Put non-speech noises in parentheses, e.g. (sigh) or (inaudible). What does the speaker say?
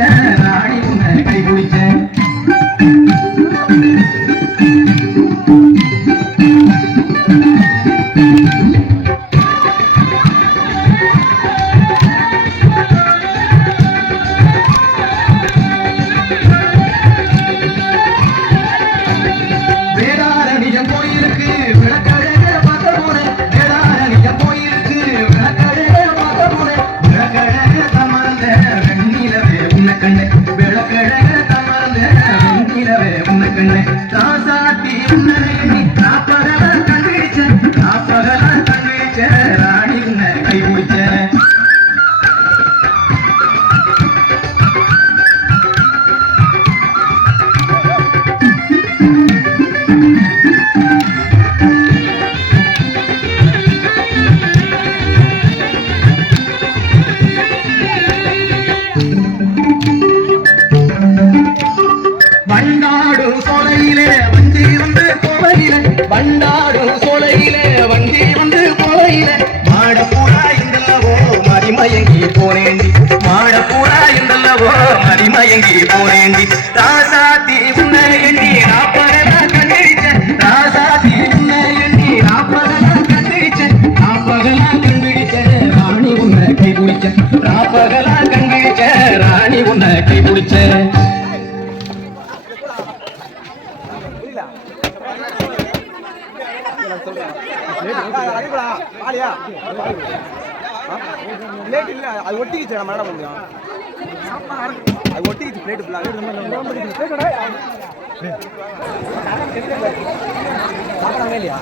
Yeah. (laughs) வண்டாடு சோலையிலே வஞ்சி வந்து போவையிலே வண்டாடு சோலையிலே வஞ்சி வந்து போவையிலே மாடப்பூரா இந்தல்லவோ மறிமயங்கி போனேண்டி. மாடப்பூரா இந்தல்லவோ மறிமயங்கி போனேண்டி. ராசாத்தி உன்னை எண்ணி நாப்பகல கண்டிச்ச ராசாத்தி உன்னை எண்ணி நாப்பகல கண்டிச்ச நாப்பகல கண்டிச்ச ராணி உன்னை கை பிடிச்ச பிளேட் இல்ல அது ஒட்டிக்கிச்சு நம்ம மேடம் கொஞ்சம் அது ஒட்டிக்கிச்சு பிளேட் ஃபுல்லாக இல்லையா